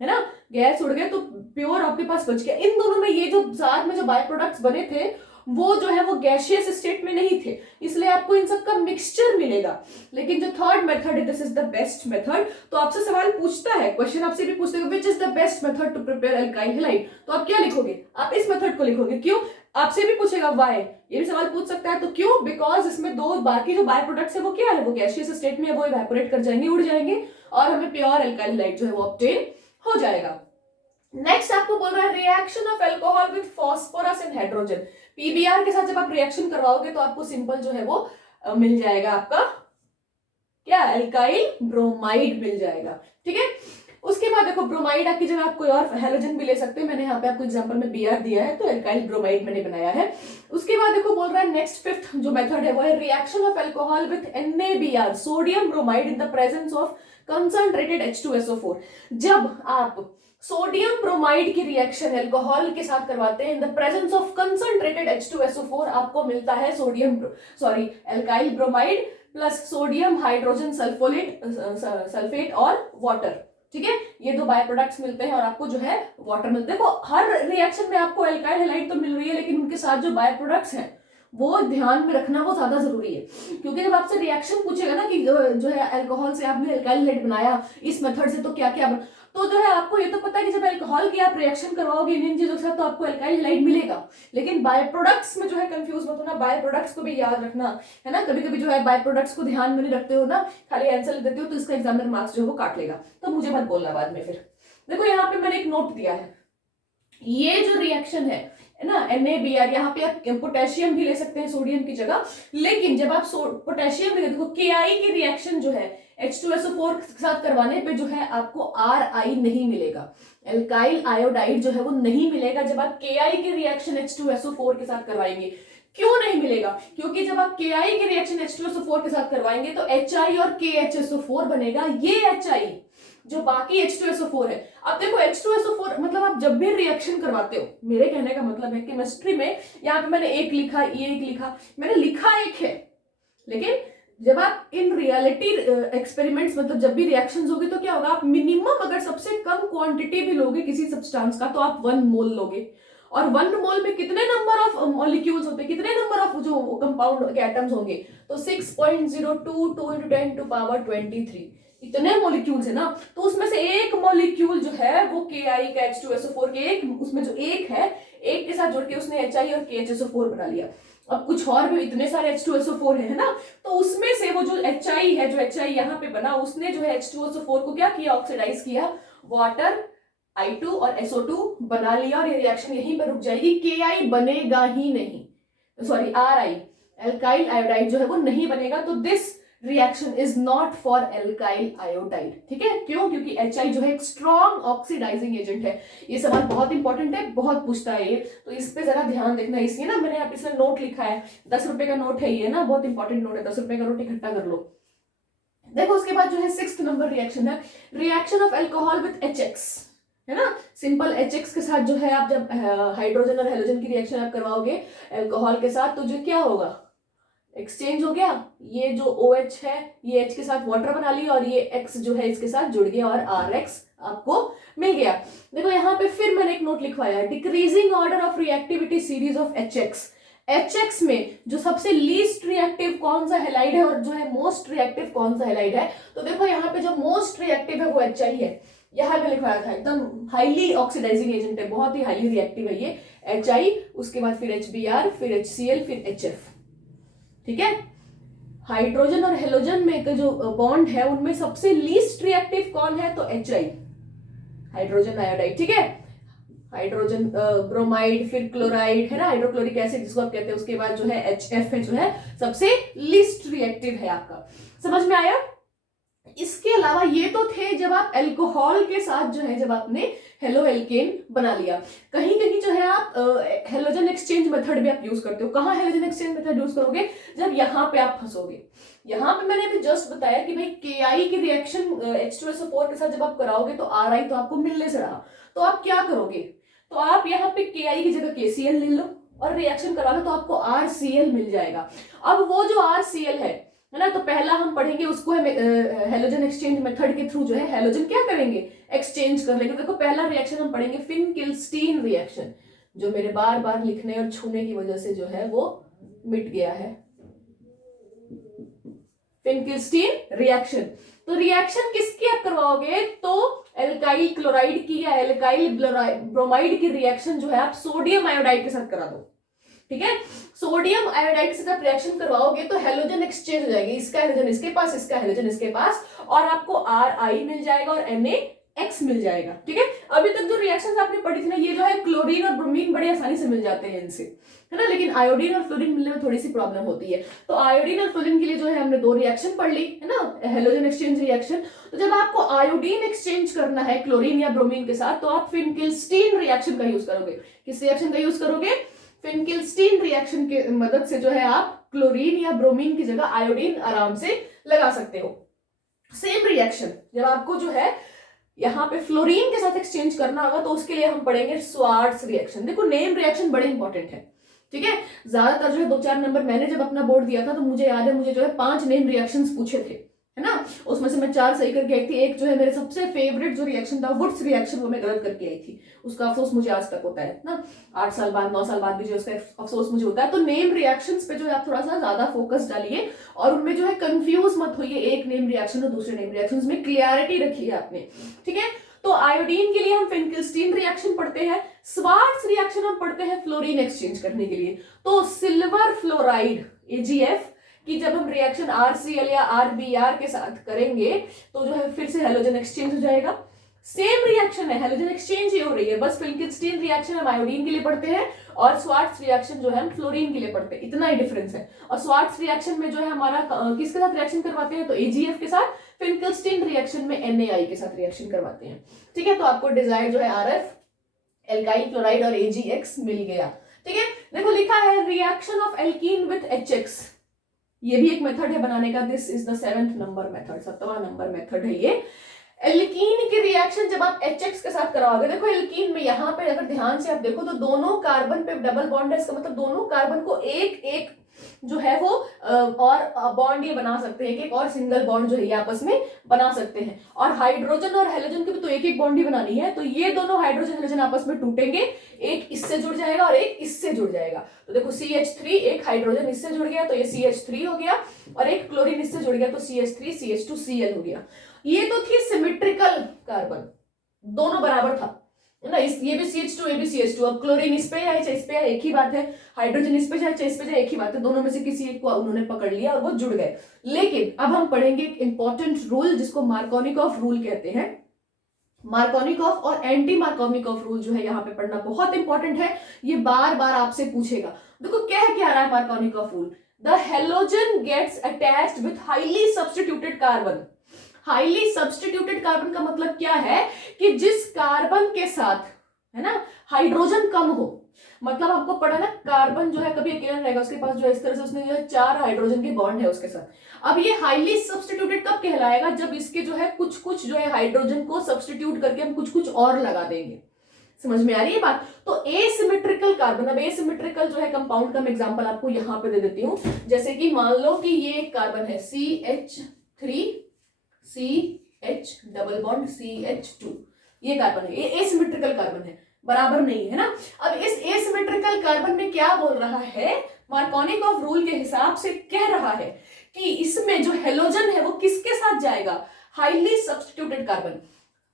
है ना, गैस उड़ गए तो प्योर आपके पास बच गया। इन दोनों में ये जो साथ में जो बाय प्रोडक्ट्स बने थे वो जो है वो गैशियस स्टेट में नहीं थे, इसलिए आपको इन सब का मिक्सचर मिलेगा। लेकिन जो थर्ड मेथड है this is the best method. तो आपसे सवाल पूछता है, क्वेश्चन आपसे भी पूछते हैं which is the best method to prepare alkyl halide, तो आप क्या लिखोगे, आप इस मेथड को लिखोगे। क्यों, आपसे भी पूछेगा व्हाई, ये भी सवाल पूछ सकता है। तो क्यों, बिकॉज इसमें दो बाकी जो बाय प्रोडक्ट्स है वो क्या है, वो गैशियस स्टेट में है, वो इवेपोरेट कर जाएंगे, उड़ जाएंगे और हमें प्योर एल्काइल हैलाइड जो है वो ऑब्टेन हो जाएगा। नेक्स्ट आपको बोल रहा है reaction of alcohol with phosphorus and hydrogen. PBr के साथ जब आप रिएक्शन करवाओगे तो आपको सिंपल जो है वो मिल जाएगा आपका क्या, एल्काइल ब्रोमाइड मिल जाएगा, ठीक है। उसके बाद देखो ब्रोमाइड आपकी जगह आप कोई और हैलोजन भी ले सकते हैं, मैंने यहाँ पे आपको एग्जांपल में Br दिया है तो एल्काइल ब्रोमाइड मैंने बनाया है। उसके बाद देखो बोल रहा है नेक्स्ट फिफ्थ जो मेथड है वो है reaction of alcohol with NaBr sodium bromide in the presence of concentrated H2SO4। जब आप सोडियम ब्रोमाइड की रिएक्शन अल्कोहल के साथ करवाते हैं in the presence of concentrated H2SO4 आपको मिलता है alkyl bromide plus sodium hydrogen sulphate और वाटर, ठीक है। ये दो बाय प्रोडक्ट्स मिलते हैं और आपको जो है वाटर मिलता है। देखो हर रिएक्शन में आपको एल्काइल हैलाइड तो मिल रही है लेकिन उनके साथ जो बाय प्रोडक्ट्स हैं वो ध्यान में रखना, वो ज्यादा जरूरी है। क्योंकि जब आपसे रिएक्शन पूछेगा ना कि जो है अल्कोहल से आपने एल्काइल हैलाइड बनाया इस मेथड से तो क्या क्या तो जो है आपको ये तो पता है कि जब अल्कोहल की आप रिएक्शन करवाओगे इन चीजों के साथ तो आपको एल्काइल हैलाइड मिलेगा, लेकिन बाय प्रोडक्ट्स में जो है कंफ्यूज मत होना, बाय प्रोडक्ट्स को भी याद रखना, है ना। कभी कभी जो है बाय प्रोडक्ट्स को ध्यान में नहीं रखते हो ना, खाली आंसर लिख देते हो तो इसका एग्जामिनर मार्क्स जो है वो काट लेगा, तो मुझे मत बोलना बाद में फिर। देखो यहाँ पे मैंने एक नोट दिया है, ये जो रिएक्शन है ना NaBr, यहाँ पे आप पोटेशियम भी ले सकते हैं सोडियम की जगह, लेकिन जब आप पोटेशियम देखो Ki की रिएक्शन जो है H2SO4 के साथ करवाने पे जो है आपको Ri नहीं मिलेगा, एल्काइल आयोडाइड जो है वो नहीं मिलेगा जब आप Ki की रिएक्शन H2SO4 के साथ करवाएंगे। क्यों नहीं मिलेगा, क्योंकि जब आप Ki की रिएक्शन H2SO4 के साथ करवाएंगे तो Hi और KHSO4 बनेगा, ये Hi जो बाकी H2SO4 है। अब देखो H2SO4 मतलब आप जब भी रिएक्शन करवाते हो, मेरे कहने का मतलब है केमिस्ट्री में, यहाँ पे मैंने एक लिखा, ये एक लिखा, मैंने लिखा एक है, लेकिन जब आप इन रियलिटी एक्सपेरिमेंट्स मतलब जब भी रिएक्शंस होगी तो क्या होगा, आप मिनिमम अगर सबसे कम क्वांटिटी भी लोगे किसी सब्सटेंस का तो आप 1 मोल लोगे, और 1 मोल में कितने नंबर ऑफ मॉलिक्यूल्स होते हैं, कितने नंबर ऑफ जो कंपाउंड के एटम्स होंगे, तो 6.02 2 × 10⁻23 इतने मॉलिक्यूल्स है ना। तो उसमें से एक मॉलिक्यूल जो है वो Ki का H2SO4 के एक, उसमें जो एक है, एक के साथ जोड़ के उसने Hi और KHSO4 बना लिया। अब कुछ और भी इतने सारे H2SO4 है ना, तो उसमें से वो जो Hi है, जो Hi यहाँ पे बना, उसने जो है H2SO4 को क्या किया, ऑक्सीडाइज किया, वाटर I2 और SO2 बना लिया, और ये रिएक्शन यहीं पर रुक जाएगी, Ki बनेगा ही नहीं, सॉरी Ri एल्काइल आयोडाइड जो है वो नहीं बनेगा। तो this reaction is not for alkyl iodide, ठीक है, क्यों, क्योंकि Hi जो है एक स्ट्रॉन्ग ऑक्सीडाइजिंग एजेंट है। ये सवाल बहुत इंपॉर्टेंट है, बहुत पूछता है ये, तो इस पे जरा ध्यान देखना। इसलिए ना मैंने यहाँ पे नोट लिखा है, 10 रुपए का नोट है ये ना, बहुत इंपॉर्टेंट नोट है, 10 रुपए का नोट इकट्ठा कर लो। देखो उसके बाद जो है 6th नंबर रिएक्शन है, reaction of alcohol with HX, है ना, सिंपल HX के साथ जो है आप जब हाइड्रोजन और हेलोजन की रिएक्शन आप करवाओगे एल्कोहल के साथ, तो जो क्या होगा, एक्सचेंज हो गया, ये जो OH है ये H के साथ वाटर बना लिया, और ये X जो है इसके साथ जुड़ गया, और RX आपको मिल गया। देखो यहाँ पे फिर मैंने एक नोट लिखवाया, decreasing order of reactivity series of HX में जो सबसे लीस्ट रिएक्टिव कौन सा हेलाइड है और जो है मोस्ट रिएक्टिव कौन सा हेलाइड है। तो देखो यहाँ पे जो मोस्ट रिएक्टिव है वो Hi है, यहाँ पे लिखवाया था, एकदम हाईली ऑक्सीडाइजिंग एजेंट है, बहुत ही हाईली रिएक्टिव है ये Hi, उसके बाद फिर HBr, फिर HCl, फिर HF, ठीक है। हाइड्रोजन और हेलोजन में जो बॉन्ड है उनमें सबसे लीस्ट रिएक्टिव कौन है, तो Hi हाइड्रोजन आयोडाइड, ठीक है, हाइड्रोजन ब्रोमाइड, फिर क्लोराइड है ना, हाइड्रोक्लोरिक एसिड जिसको आप कहते हैं, उसके बाद जो है HF है जो है सबसे लीस्ट रिएक्टिव है आपका, समझ में आया। इसके अलावा ये तो थे जब आप अल्कोहल के साथ जो है जब आपने हेलो एल्केन बना लिया। कहीं कहीं जो है आप हेलोजन एक्सचेंज मेथड भी आप यूज करते हो। कहाँ हेलोजन एक्सचेंज मेथड यूज करोगे, जब यहाँ पे आप फंसोगे। यहाँ पे मैंने अभी जस्ट बताया कि भाई Ki की रिएक्शन H2SO4 के साथ जब आप कराओगे तो Ri तो आपको मिलने से रहा, तो आप क्या करोगे, तो आप यहाँ पे Ki की जगह KCl ले लो और रिएक्शन करा लो तो आपको RCl मिल जाएगा। अब वो जो RCl है ना, तो पहला हम पढ़ेंगे उसको हेलोजन एक्सचेंज मेथड के थ्रू जो है हेलोजन क्या करेंगे, एक्सचेंज कर लेंगे। देखो पहला रिएक्शन हम पढ़ेंगे फिनकिल्स्टीन रिएक्शन, जो मेरे बार बार लिखने और छूने की वजह से जो है वो मिट गया है। फिनकिल्स्टीन रिएक्शन, तो रिएक्शन किसकी आप करवाओगे, तो एल्काइल क्लोराइड की या एल्काइल ब्रोमाइड की रिएक्शन जो है आप सोडियम आयोडाइड के साथ करा दो, ठीक है। सोडियम आयोडाइड के साथ रिएक्शन करवाओगे तो हेलोजन एक्सचेंज हो जाएगी, इसका हेलोजन इसके पास, इसका हेलोजन इसके पास, और आपको Ri मिल जाएगा और NaX मिल जाएगा, ठीक है। अभी तक जो रिएक्शंस आपने पढ़ी थी ना, ये जो है क्लोरीन और ब्रोमीन बड़े आसानी से मिल जाते हैं इनसे, है ना, लेकिन आयोडीन और फ्लोरीन मिलने में थोड़ी सी प्रॉब्लम होती है। तो आयोडीन और फ्लोरीन के लिए जो है हमने 2 रिएक्शन पढ़ ली, है ना, हेलोजन एक्सचेंज रिएक्शन। तो जब आपको आयोडीन एक्सचेंज करना है क्लोरीन या ब्रोमीन के साथ, तो आप फिनकिल्स्टीन रिएक्शन का यूज करोगे। किस रिएक्शन का यूज करोगे, फिनकिल्स्टीन रिएक्शन के मदद से जो है आप क्लोरीन या ब्रोमीन की जगह आयोडीन आराम से लगा सकते हो। सेम रिएक्शन जब आपको जो है यहाँ पे फ्लोरीन के साथ एक्सचेंज करना होगा तो उसके लिए हम पढ़ेंगे स्वार्ट्स रिएक्शन। देखो नेम रिएक्शन बड़े इंपॉर्टेंट है, ठीक है। ज्यादातर जो है 2-4 नंबर मैंने जब अपना बोर्ड दिया था तो मुझे याद है, मुझे जो है 5 नेम रिएक्शंस पूछे थे, है ना, उसमें से मैं 4 सही करके आई थी। एक जो है मेरे सबसे फेवरेट जो रिएक्शन था वुड्स रिएक्शन, वो मैं गलत करके आई थी, उसका अफसोस मुझे आज तक होता है ना, 8 साल बाद 9 साल बाद भी जो उसका अफसोस मुझे होता है। तो नेम रिएक्शंस पे जो है आप थोड़ा सा ज्यादा फोकस डालिए और उनमें जो है कंफ्यूज मत होइए एक नेम रिएक्शन और दूसरे नेम रिएक्शन में क्लियरिटी रखिए आपने, ठीक है। तो आयोडीन के लिए हम फिनकिल्स्टीन रिएक्शन पढ़ते हैं, स्वार्ट्स रिएक्शन हम पढ़ते हैं फ्लोरीन एक्सचेंज करने के लिए। तो सिल्वर फ्लोराइड AgF कि जब हम रिएक्शन RCl या RBr के साथ करेंगे तो जो है फिर से हेलोजन एक्सचेंज हो जाएगा। सेम रिएक्शन है, हेलोजन एक्सचेंज ही हो रही है, बस फिनकिल्स्टीन रिएक्शन हम आयोडीन के लिए पढ़ते हैं और स्वार्ट्स रिएक्शन जो है हम फ्लोरीन के लिए पढ़ते हैं, इतना ही डिफरेंस है। और स्वार्ट्स रिएक्शन में जो है हमारा किसके साथ रिएक्शन करवाते हैं, तो AgF के साथ, फिनकिल्स्टीन रिएक्शन में NaI के साथ रिएक्शन करवाते हैं, ठीक है। तो आपको डिजायर्ड जो है RF, एल्काइल क्लोराइड और AgX मिल गया, ठीक है। देखो लिखा है reaction of alkene with HX, ये भी एक मेथड है बनाने का। This is the 7th number method, 7वां नंबर मेथड है ये। एल्कीन की रिएक्शन जब आप HX के साथ कराओगे, देखो एल्कीन में यहाँ पे अगर ध्यान से आप देखो तो दोनों कार्बन पे डबल बॉन्ड है, इसका मतलब दोनों कार्बन को एक एक जो है वो और बॉन्ड ये बना सकते हैं, एक और सिंगल बॉन्ड जो है ये आपस में बना सकते हैं। और हाइड्रोजन और हेलोजन की भी तो एक एक बॉन्ड ही बनानी है, तो ये दोनों हाइड्रोजन हेलोजन आपस में टूटेंगे, एक इससे जुड़ जाएगा और एक इससे जुड़ जाएगा। तो देखो CH3, एक हाइड्रोजन इससे जुड़ गया तो ये CH3 हो गया, और एक क्लोरीन इससे जुड़ गया तो CH3 CH2Cl हो गया। ये तो थी सिमेट्रिकल कार्बन, दोनों बराबर था है ना, इस ये भी CH2 ये भी CH2। अब क्लोरीन इस पे है चाहे इस पे है एक ही बात है, हाइड्रोजन इस पे जाए चाहे इस पे जाए एक ही बात है, दोनों में से किसी एक को उन्होंने पकड़ लिया और वो जुड़ गए। लेकिन अब हम पढ़ेंगे एक इंपॉर्टेंट रूल जिसको मार्कोनिकॉफ रूल कहते हैं। मार्कोनिकॉफ और एंटी मार्कोनिकॉफ रूल जो है यहाँ पे पढ़ना बहुत इंपॉर्टेंट है, ये बार बार आपसे पूछेगा। देखो कह क्या रहा है Markovnikov rule, the halogen gets attached with highly substituted carbon. Highly substituted carbon का मतलब क्या है कि जिस कार्बन के साथ है ना हाइड्रोजन कम हो, मतलब आपको पढ़ा ना कार्बन जो है कभी अकेला रहेगा, उसके पास जो है इस तरह से उसने जो है 4 हाइड्रोजन के बॉन्ड है उसके साथ। अब ये हाईली सब्स्टिट्यूटेड कब कहलाएगा, जब इसके जो है कुछ कुछ जो है हाइड्रोजन को सब्स्टिट्यूट करके हम कुछ कुछ और लगा देंगे। समझ में आ रही है बात। तो एसिमेट्रिकल कार्बन, अब एसिमेट्रिकल जो है कंपाउंड का मैं एग्जांपल आपको यहां पे दे देती हूं। जैसे कि मान लो कि ये एक कार्बन है CH3 CH double bond CH2, ये कार्बन है, ये एसिमेट्रिकल कार्बन है, बराबर नहीं है ना। अब इस एसिमेट्रिकल कार्बन में क्या बोल रहा है, मार्कोनिकॉफ रूल के हिसाब से कह रहा है कि इसमें जो हेलोजन है वो किसके साथ जाएगा, हाईली सब्स्टिट्यूटेड कार्बन।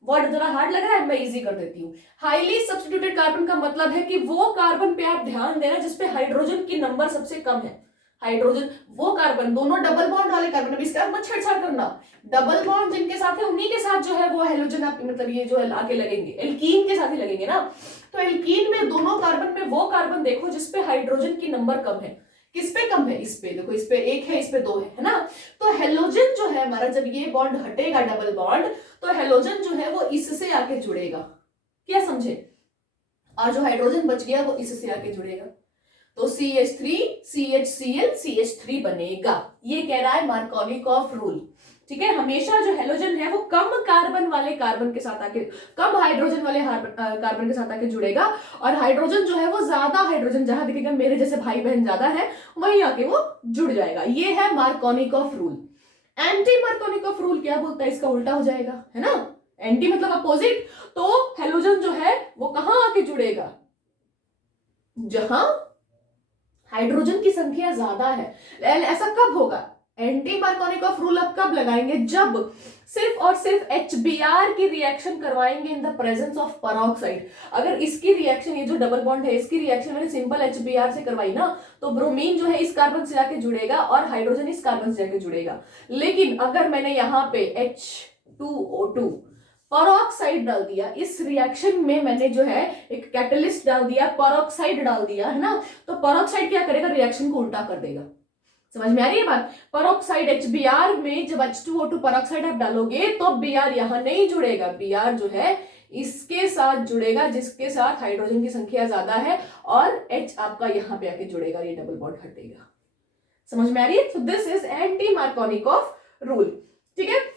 वर्ड जरा हार्ड लग रहा है, मैं इजी कर देती हूँ। हाईली सब्स्टिट्यूटेड कार्बन का मतलब है कि वो कार्बन पे आप ध्यान देना जिसपे हाइड्रोजन की नंबर सबसे कम है। हाइड्रोजन वो कार्बन, दोनों डबल बॉन्ड वाले कार्बन, इसका मत छेड़छाड़ करना, डबल बॉन्ड जिनके साथ है उन्हीं के साथ जो है वो हेलोजन आपके मतलब ये जो है आके लगेंगे, एल्कीन के साथ ही लगेंगे ना। तो एल्कीन में दोनों कार्बन में वो कार्बन देखो जिसपे हाइड्रोजन की नंबर कम है। किस पे कम है, इस पे देखो, इस पे 1 है इस पे 2 है ना। तो हेलोजन जो है हमारा, जब ये बॉन्ड हटेगा डबल बॉन्ड, तो हेलोजन जो है वो इससे आके जुड़ेगा, क्या समझे, और जो हाइड्रोजन बच गया वो इससे आके जुड़ेगा, तो CH3 CHCl CH3 बनेगा। ये कह रहा है मार्कोनिकॉफ रूल। ठीक है, हमेशा जो हेलोजन है वो कम कार्बन वाले कार्बन के साथ आके, कम हाइड्रोजन वाले कार्बन के साथ आके जुड़ेगा, और हाइड्रोजन जो है वो ज्यादा हाइड्रोजन जहां दिखेगा मेरे जैसे भाई बहन ज्यादा है वहीं आके वो जुड़ जाएगा। ये है Markovnikov rule. Anti Markovnikov rule क्या बोलता है, इसका उल्टा हो जाएगा है ना। एंटी मतलब अपोजिट, तो हेलोजन जो है वो कहां आके जुड़ेगा, जहां हाइड्रोजन की संख्या ज्यादा है। ऐसा कब होगा, एंटी मार्कोनिकॉफ रूल अब कब लगाएंगे, जब सिर्फ और सिर्फ HBr की रिएक्शन करवाएंगे in the presence of peroxide. अगर इसकी रिएक्शन, ये जो डबल बॉन्ड है इसकी रिएक्शन मैंने सिंपल HBr से करवाई ना, तो ब्रोमीन जो है इस कार्बन से जाके जुड़ेगा और हाइड्रोजन इस कार्बन से जाके जुड़ेगा। लेकिन अगर मैंने यहाँ पे H2O2 पेरोक्साइड डाल दिया, इस रिएक्शन में मैंने जो है एक कैटलिस्ट डाल दिया, पेरोक्साइड डाल दिया है ना, तो पेरोक्साइड क्या करेगा, रिएक्शन को उल्टा कर देगा। समझ में आ रही है बात। पेरोक्साइड HBr में जब H2O2 पेरोक्साइड आप डालोगे तो Br यहां नहीं जुड़ेगा, Br जो है इसके साथ जुड़ेगा जिसके साथ हाइड्रोजन की संख्या ज्यादा है, और H आपका यहां पे आके जुड़ेगा, ये डबल बॉन्ड हटेगा। समझ में आ रही है। So this is anti Markovnikov rule. ठीक है,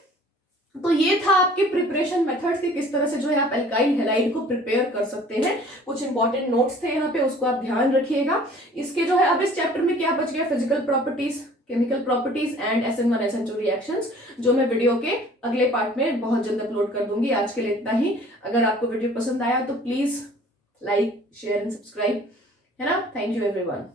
तो ये था आपके प्रिपरेशन मेथड्स कि किस तरह से जो है आप एल्काइल हैलाइड को प्रिपेयर कर सकते हैं। कुछ इंपॉर्टेंट नोट्स थे यहाँ पे, उसको आप ध्यान रखिएगा। इसके जो है अब इस चैप्टर में क्या बच गया, physical properties, chemical properties and SN1 SN2 reactions, जो मैं वीडियो के अगले पार्ट में बहुत जल्द अपलोड कर दूंगी। आज के लिए इतना ही। अगर आपको वीडियो पसंद आया तो please like share and subscribe, है ना। Thank you everyone.